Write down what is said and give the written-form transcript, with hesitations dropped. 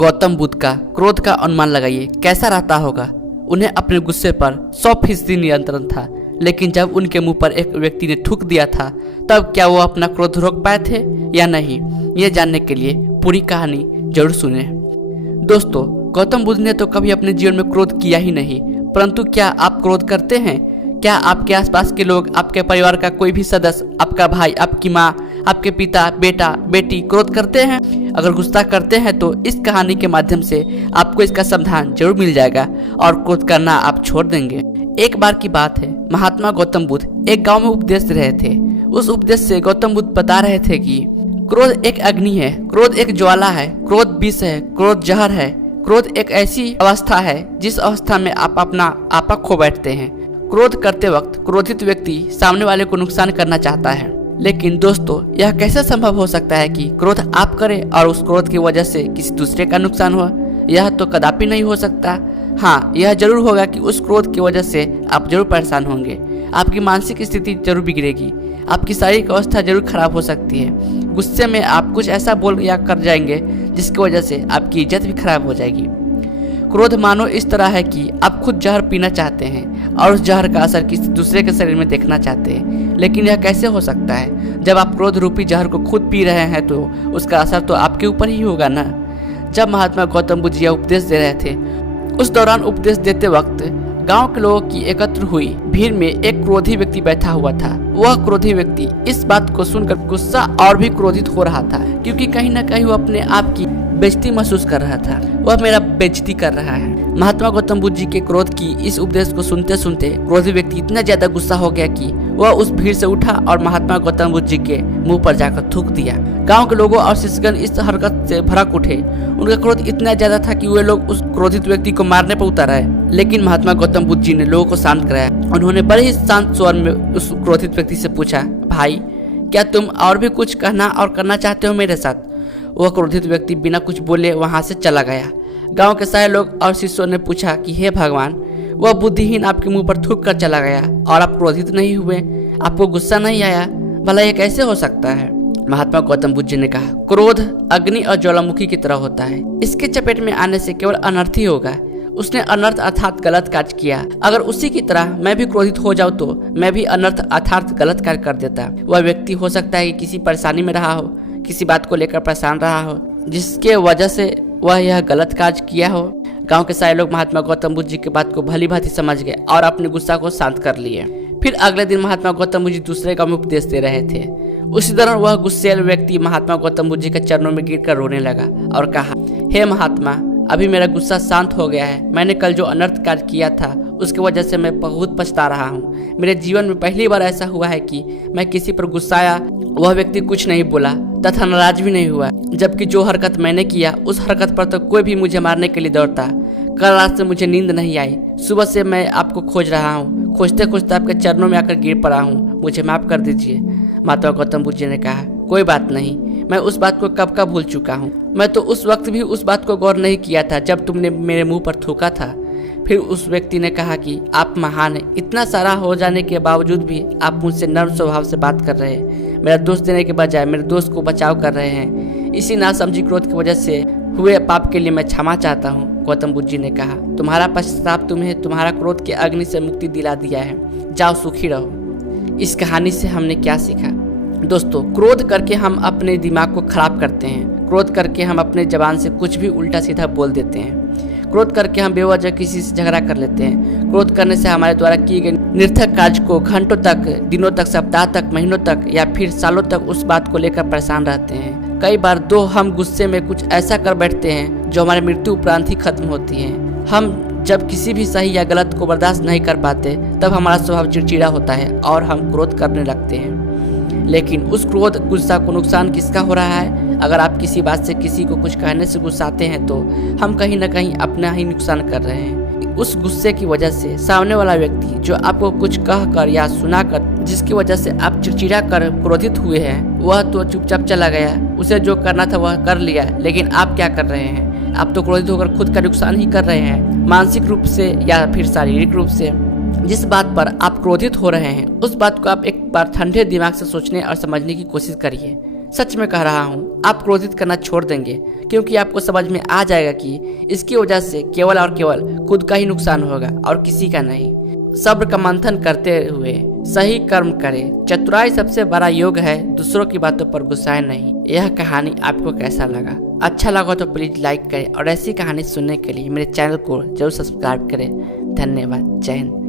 गौतम बुद्ध का क्रोध का अनुमान लगाइए कैसा रहता होगा। उन्हें अपने गुस्से पर 100% नियंत्रण था, लेकिन जब उनके मुंह पर एक व्यक्ति ने थूक दिया था तब क्या वो अपना क्रोध रोक पाए थे या नहीं, ये जानने के लिए पूरी कहानी जरूर सुने। दोस्तों, गौतम बुद्ध ने तो कभी अपने जीवन में क्रोध किया ही नहीं, परंतु क्या आप क्रोध करते हैं? क्या आपके आसपास के लोग, आपके परिवार का कोई भी सदस्य, आपका भाई, आपकी माँ, आपके पिता, बेटा, बेटी क्रोध करते हैं? अगर गुस्सा करते हैं तो इस कहानी के माध्यम से आपको इसका समाधान जरूर मिल जाएगा और क्रोध करना आप छोड़ देंगे। एक बार की बात है, महात्मा गौतम बुद्ध एक गांव में उपदेश दे रहे थे। उस उपदेश से गौतम बुद्ध बता रहे थे कि क्रोध एक अग्नि है, क्रोध एक ज्वाला है, क्रोध विष है, क्रोध जहर है। क्रोध एक ऐसी अवस्था है जिस अवस्था में आप अपना आपा खो बैठते हैं। क्रोध करते वक्त क्रोधित व्यक्ति सामने वाले को नुकसान करना चाहता है, लेकिन दोस्तों यह कैसे संभव हो सकता है कि क्रोध आप करें और उस क्रोध की वजह से किसी दूसरे का नुकसान हो? यह तो कदापि नहीं हो सकता। हाँ, यह जरूर होगा कि उस क्रोध की वजह से आप जरूर परेशान होंगे, आपकी मानसिक स्थिति जरूर बिगड़ेगी, आपकी शारीरिक अवस्था जरूर खराब हो सकती है। गुस्से में आप कुछ ऐसा बोल या कर जाएंगे जिसकी वजह से आपकी इज्जत भी खराब हो जाएगी। क्रोध मानो इस तरह है कि आप खुद जहर पीना चाहते हैं और उस जहर का असर किसी दूसरे के शरीर में देखना चाहते हैं, लेकिन यह कैसे हो सकता है? जब आप क्रोध रूपी जहर को खुद पी रहे हैं तो उसका असर तो आपके ऊपर ही होगा ना। जब महात्मा गौतम बुद्ध यह उपदेश दे रहे थे, उस दौरान उपदेश देते वक्त गांव के लोगों की एकत्र हुई भीड़ में एक क्रोधी व्यक्ति बैठा हुआ था। वह क्रोधी व्यक्ति इस बात को सुनकर गुस्सा और भी क्रोधित हो रहा था, क्योंकि कहीं न कहीं वो अपने आप की बेइज्जती महसूस कर रहा था। वह मेरा बेइज्जती कर रहा है। महात्मा गौतम बुद्ध जी के क्रोध की इस उपदेश को सुनते सुनते क्रोधी व्यक्ति इतना ज्यादा गुस्सा हो गया कि वह उस भीड़ से उठा और महात्मा गौतम बुद्ध जी के मुंह पर जाकर थूक दिया। गांव के लोगों और शिष्यगण इस हरकत से भड़क उठे। उनका क्रोध इतना ज्यादा था कि वे लोग उस क्रोधित व्यक्ति को मारने पर उतर आए, लेकिन महात्मा गौतम बुद्ध जी ने लोगों को शांत कराया। उन्होंने बड़े ही शांत स्वर में उस क्रोधित व्यक्ति से पूछा, भाई क्या तुम और भी कुछ कहना और करना चाहते हो मेरे साथ? वह क्रोधित व्यक्ति बिना कुछ बोले वहां से चला गया। गांव के सारे लोग और शिष्यों ने पूछा कि हे भगवान, वह बुद्धिहीन आपके मुंह पर थूक कर चला गया और आप क्रोधित नहीं हुए, आपको गुस्सा नहीं आया? भला यह कैसे हो सकता है? महात्मा गौतम बुद्ध जी ने कहा, क्रोध अग्नि और ज्वालामुखी की तरह होता है। इसके चपेट में आने से केवल अनर्थ ही होगा। उसने अनर्थ अर्थात गलत कार्य किया। अगर उसी की तरह मैं भी क्रोधित हो जाऊं तो मैं भी अनर्थ अर्थात गलत कार्य कर देता। वह व्यक्ति हो सकता है कि किसी परेशानी में रहा हो, किसी बात को लेकर परेशान रहा हो, जिसके वजह से वह यह गलत कार्य किया हो। गांव के सारे लोग महात्मा गौतम बुद्ध जी की बात को भली भांति समझ गए और अपने गुस्सा को शांत कर लिए। फिर अगले दिन महात्मा गौतम बुद्ध जी दूसरे गांव में उपदेश दे रहे थे। उसी दौरान वह गुस्सैल व्यक्ति महात्मा गौतम बुद्ध जी के चरणों में गिरकर रोने लगा और कहा, हे महात्मा, अभी मेरा गुस्सा शांत हो गया है। मैंने कल जो अनर्थ कार्य किया था उसकी वजह से मैं बहुत पछता रहा हूँ। मेरे जीवन में पहली बार ऐसा हुआ है कि मैं किसी पर गुस्साया, वह व्यक्ति कुछ नहीं बोला तथा नाराज भी नहीं हुआ, जबकि जो हरकत मैंने किया उस हरकत पर तो कोई भी मुझे मारने के लिए दौड़ता। कल रात से मुझे नींद नहीं आई। सुबह से मैं आपको खोज रहा हूँ, खोजते खोजते आपके चरणों में आकर गिर पड़ा हूँ, मुझे माफ कर दीजिए। महात्मा गौतम बुद्ध जी ने कहा, कोई बात नहीं, मैं उस बात को कब का भूल चुका हूँ। मैं तो उस वक्त भी उस बात को गौर नहीं किया था जब तुमने मेरे मुंह पर थूका था। फिर उस व्यक्ति ने कहा कि आप महान हैं, इतना सारा हो जाने के बावजूद भी आप मुझसे नर्म स्वभाव से बात कर रहे हैं। मेरा दोष देने के बजाय मेरे दोस्त को बचाव कर रहे हैं। इसी नासमझी क्रोध की वजह से हुए पाप के लिए मैं क्षमा चाहता हूँ। गौतम बुद्ध जी ने कहा, तुम्हारा पश्चाताप तुम्हें तुम्हारा क्रोध के अग्नि से मुक्ति दिला दिया है, जाओ सुखी रहो। इस कहानी से हमने क्या सीखा? दोस्तों, क्रोध करके हम अपने दिमाग को खराब करते हैं। क्रोध करके हम अपने जबान से कुछ भी उल्टा सीधा बोल देते हैं। क्रोध करके हम बेवजह किसी से झगड़ा कर लेते हैं। क्रोध करने से हमारे द्वारा किए गए निरर्थक कार्य को घंटों तक, दिनों तक, सप्ताह तक, महीनों तक या फिर सालों तक उस बात को लेकर परेशान रहते हैं। कई बार हम गुस्से में कुछ ऐसा कर बैठते हैं जो हमारी मृत्यु उपरांत ही खत्म होती है। हम जब किसी भी सही या गलत को बर्दाश्त नहीं कर पाते तब हमारा स्वभाव चिड़चिड़ा होता है और हम क्रोध करने लगते हैं। लेकिन उस क्रोध गुस्सा को नुकसान किसका हो रहा है? अगर आप किसी बात से किसी को कुछ कहने से गुस्साते हैं तो हम कहीं न कहीं अपना ही नुकसान कर रहे हैं। उस गुस्से की वजह से सामने वाला व्यक्ति जो आपको कुछ कह कर या सुना कर, जिसकी वजह से आप चिड़चिड़ा कर क्रोधित हुए हैं, वह तो चुपचाप चला गया। उसे जो करना था वह कर लिया, लेकिन आप क्या कर रहे हैं? आप तो क्रोधित होकर खुद का नुकसान ही कर रहे हैं, मानसिक रूप से या फिर शारीरिक रूप से। जिस बात पर आप क्रोधित हो रहे हैं उस बात को आप एक बार ठंडे दिमाग से सोचने और समझने की कोशिश करिए। सच में कह रहा हूँ, आप क्रोधित करना छोड़ देंगे, क्योंकि आपको समझ में आ जाएगा कि इसकी वजह से केवल और केवल खुद का ही नुकसान होगा और किसी का नहीं। सब्र का मंथन करते हुए सही कर्म करें। चतुराई सबसे बड़ा योग है, दूसरों की बातों पर गुस्साए नहीं। यह कहानी आपको कैसा लगा? अच्छा लगा तो प्लीज लाइक करें और ऐसी कहानी सुनने के लिए मेरे चैनल को जरूर सब्सक्राइब करें। धन्यवाद। जय हिंद।